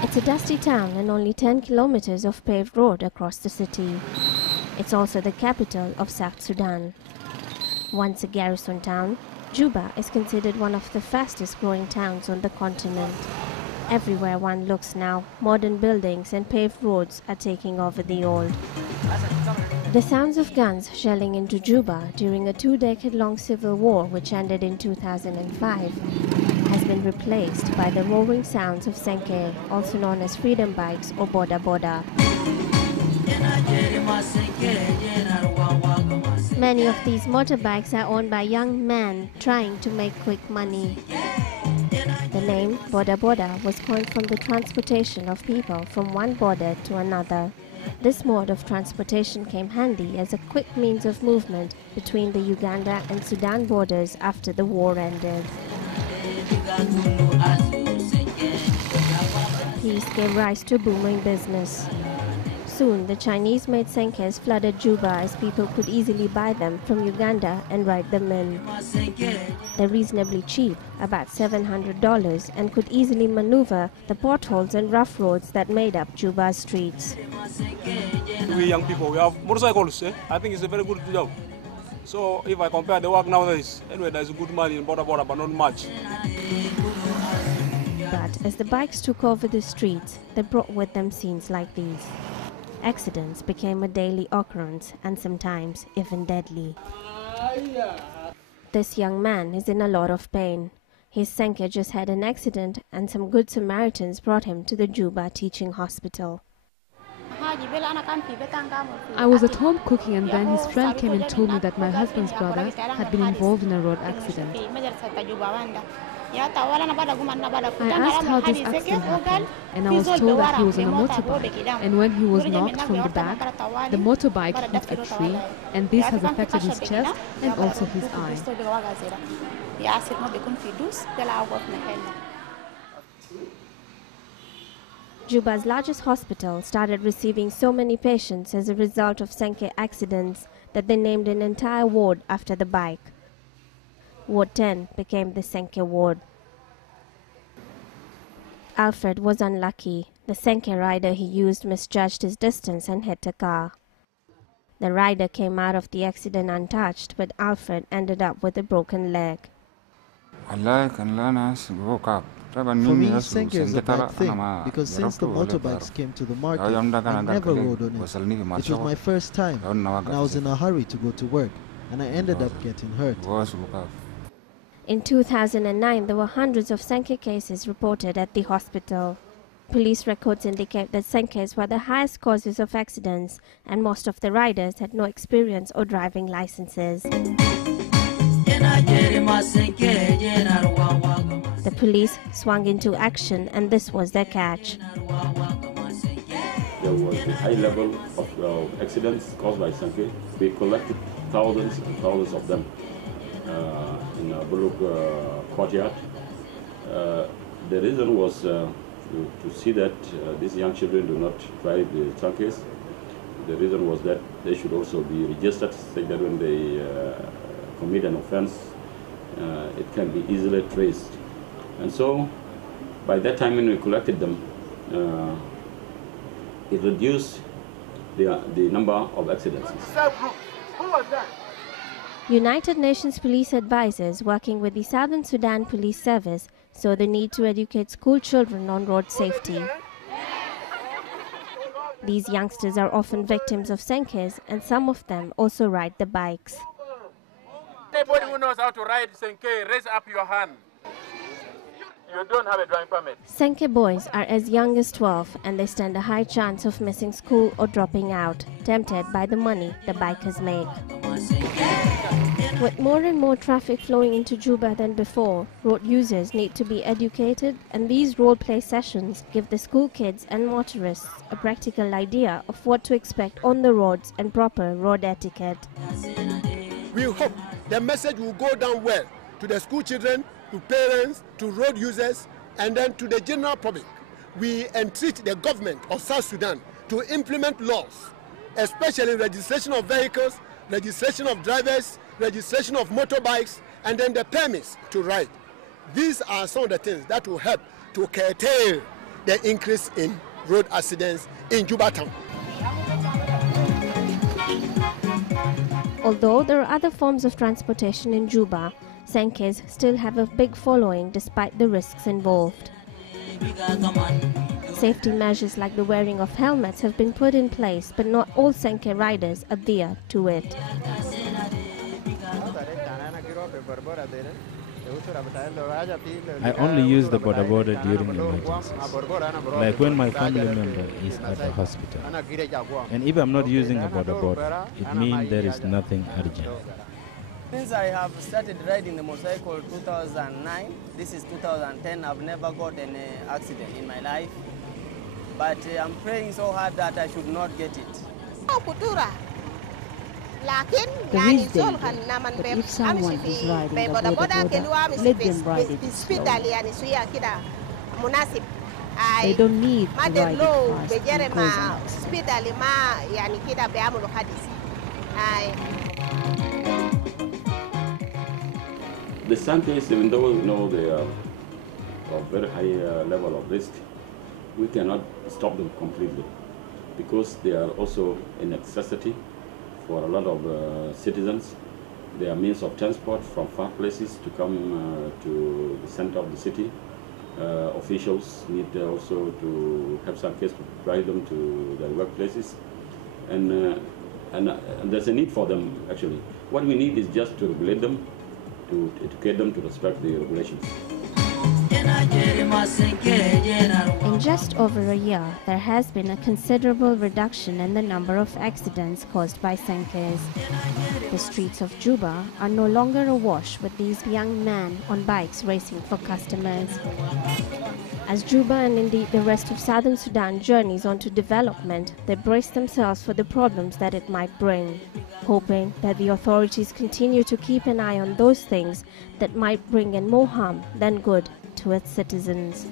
It's a dusty town and only 10 kilometers of paved road across the city. It's also the capital of South Sudan. Once a garrison town, Juba is considered one of the fastest growing towns on the continent. Everywhere one looks now, modern buildings and paved roads are taking over the old. The sounds of guns shelling into Juba during a 2-decade-long civil war which ended in 2005 has been replaced by the roaring sounds of Senke, also known as freedom bikes or Boda Boda. Many of these motorbikes are owned by young men trying to make quick money. The name Boda Boda was coined from the transportation of people from one border to another. This mode of transportation came handy as a quick means of movement between the Uganda and Sudan borders after the war ended. These gave rise to a booming business. Soon, the Chinese-made Senkes flooded Juba as people could easily buy them from Uganda and ride them in. They're reasonably cheap, about $700, and could easily maneuver the potholes and rough roads that made up Juba's streets. We young people, we have motorcycles. I think it's a very good job. So if I compare the work nowadays, anyway, there's good money in Boda Boda, but not much. But as the bikes took over the streets, they brought with them scenes like these. Accidents became a daily occurrence and sometimes even deadly. This young man is in a lot of pain. His Senke just had an accident and some good Samaritans brought him to the Juba teaching hospital. I was at home cooking and then his friend came and told me that my husband's brother had been involved in a road accident. I asked how this accident happened and I was told that he was on a motorbike, and when he was knocked from the back, the motorbike hit a tree and this has affected his chest and also his eye. Juba's largest hospital started receiving so many patients as a result of Senke accidents that they named an entire ward after the bike. Ward 10 became the Senke ward. Alfred was unlucky. The Senke rider he used misjudged his distance and hit a car. The rider came out of the accident untouched, but Alfred ended up with a broken leg. For me, Senke is a bad thing because since the motorbikes came to the market, I never rode on it. It was my first time, and I was in a hurry to go to work, and I ended up getting hurt. In 2009, there were hundreds of Senke cases reported at the hospital. Police records indicate that Senkes were the highest causes of accidents, and most of the riders had no experience or driving licenses. The police swung into action, and this was their catch. There was a high level of accidents caused by Senke. We collected thousands and thousands of them in a Buluk courtyard. The reason was to see that these young children do not drive the Senkes. The reason was that they should also be registered, so that when they commit an offense, it can be easily traced. And so, by that time when we collected them, it reduced the number of accidents. United Nations police advisors working with the Southern Sudan Police Service saw the need to educate school children on road safety. These youngsters are often victims of Senkes, and some of them also ride the bikes. Anybody who knows how to ride Senke, raise up your hand. You don't have a driving permit. Senke boys are as young as 12 and they stand a high chance of missing school or dropping out, tempted by the money the bikers make. With more and more traffic flowing into Juba than before, road users need to be educated, and these role-play sessions give the school kids and motorists a practical idea of what to expect on the roads and proper road etiquette. We hope the message will go down well to the school children, to parents, to road users, and then to the general public. We entreat the government of South Sudan to implement laws, especially registration of vehicles, registration of drivers, registration of motorbikes, and then the permits to ride. These are some of the things that will help to curtail the increase in road accidents in Juba town. Although there are other forms of transportation in Juba, Senkes still have a big following despite the risks involved. Safety measures like the wearing of helmets have been put in place, but not all Senke riders adhere to it. I only use the Boda Boda during emergencies, like when my family member is at the hospital. And if I'm not using a Boda Boda, it means there is nothing urgent. Since I have started riding the motorcycle 2009, this is 2010, I've never got an accident in my life. But I'm praying so hard that I should not get it. There is danger, but if someone is riding the Boda Boda, let them ride it slowly. They don't need to ride it fast The Senkes, even though we know they are of very high level of risk, we cannot stop them completely because they are also a necessity for a lot of citizens. They are means of transport from far places to come to the center of the city. Officials need also to have Senkes to drive them to their workplaces. And there's a need for them, actually. What we need is just to regulate them, to educate them to respect the regulations. In just over a year, there has been a considerable reduction in the number of accidents caused by Senkes. The streets of Juba are no longer awash with these young men on bikes racing for customers. As Juba and indeed the rest of southern Sudan journeys on to development, they brace themselves for the problems that it might bring, hoping that the authorities continue to keep an eye on those things that might bring in more harm than good to its citizens.